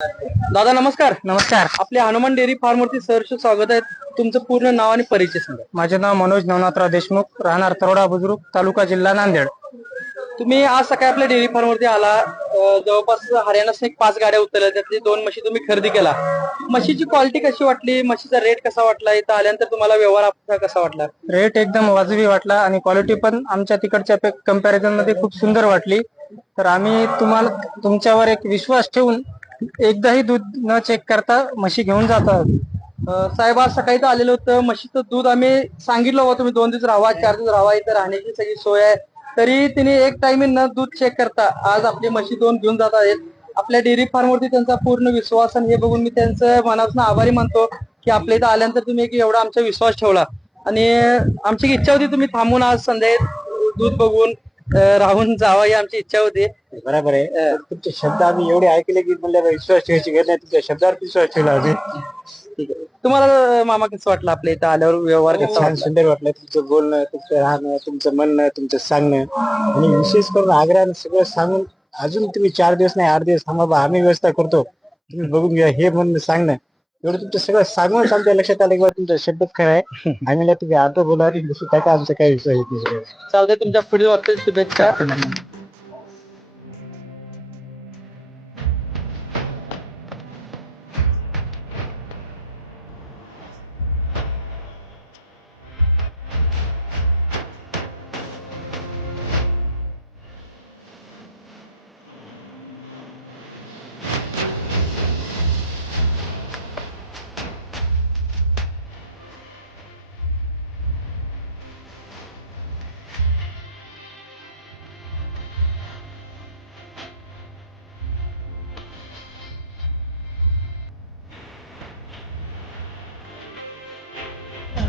दादा नमस्कार. नमस्कार. आपल्या हनुमान डेअरी फार्म वरती सहर्ष स्वागत आहे. तुमचं पूर्ण नाव आणि परिचय सांगा. माझे नाव मनोज नवनाथराव देशमुख, राहणार तरोडा बुजुर्ग, तालुका जिल्हा नांदेड. तुम्ही आज सकाळी आपल्या डेअरी फार्म वरती आला. जवळपास हरियाणा 5 गाड्या उतरल्या, त्यातली 2 म्हशी तुम्ही खरेदी केला. म्हशीची क्वालिटी कशी वाटली, म्हशीचा रेट कसा वाटला, इथं आल्यानंतर तुम्हाला व्यवहार आपला कसा वाटला? रेट एकदम वाजवी वाटला आणि क्वालिटी पण आमच्या तिकडच्या कंपॅरिझन मध्ये खूप सुंदर वाटली. तर आम्ही तुमच्यावर एक विश्वास ठेवून एकदाही दूध न चेक करता म्हशी घेऊन जात आहोत. साहेब आज सकाळी तर आलेलं होतं. म्हशीचं दूध आम्ही सांगितलं होतं तुम्ही 2 दिवस राहा, 4 दिवस राहा, इथं राहण्याची सगळी सोय आहे. तरी तिने एक टाइमिंग न दूध चेक करता आज आपली म्हशी 2 घेऊन जात आहेत. आपल्या डेअरी फार्म वरती त्यांचा पूर्ण विश्वास आणि हे बघून मी त्यांचं मनापासून आभारी मानतो की आपल्या इथं आल्यानंतर तुम्ही एक एवढा आमचा विश्वास ठेवला. आणि आमची इच्छा होती तुम्ही थांबून आज संध्याकाळी दूध बघून राहून जावा ही आमची इच्छा होती. बरोबर आहे. तुमचे शब्द आम्ही एवढे ऐकले की मला विश्वास ठेवायची गरज नाही. तुमच्या शब्दावर विश्वास ठेवला आम्ही. ठीक आहे. तुम्हाला मामा कसं वाटलं आपल्या इथं आल्यावर व्यवहार कसा छान वाटला? सुंदर वाटलं तुमचं बोलणं, तुमचं राहणं, तुमचं म्हणणं, तुमचं सांगणं आणि विशेष करून आग्रहानं सगळं सांगून अजून तुम्ही 4 दिवस नाही 8 दिवस थांबा बा, आम्ही व्यवस्था करतो, तुम्ही बघून घ्या, हे म्हणणं सांगणं एवढं तुमचं सगळं सांगून आमच्या लक्षात आलं की तुमचा शब्द खरं आहे. आम्ही तुम्ही आता बोला टाका, आमचा काही विषय येत नाही. चालतंय, तुमच्या पुढील वाटतं शुभेच्छा.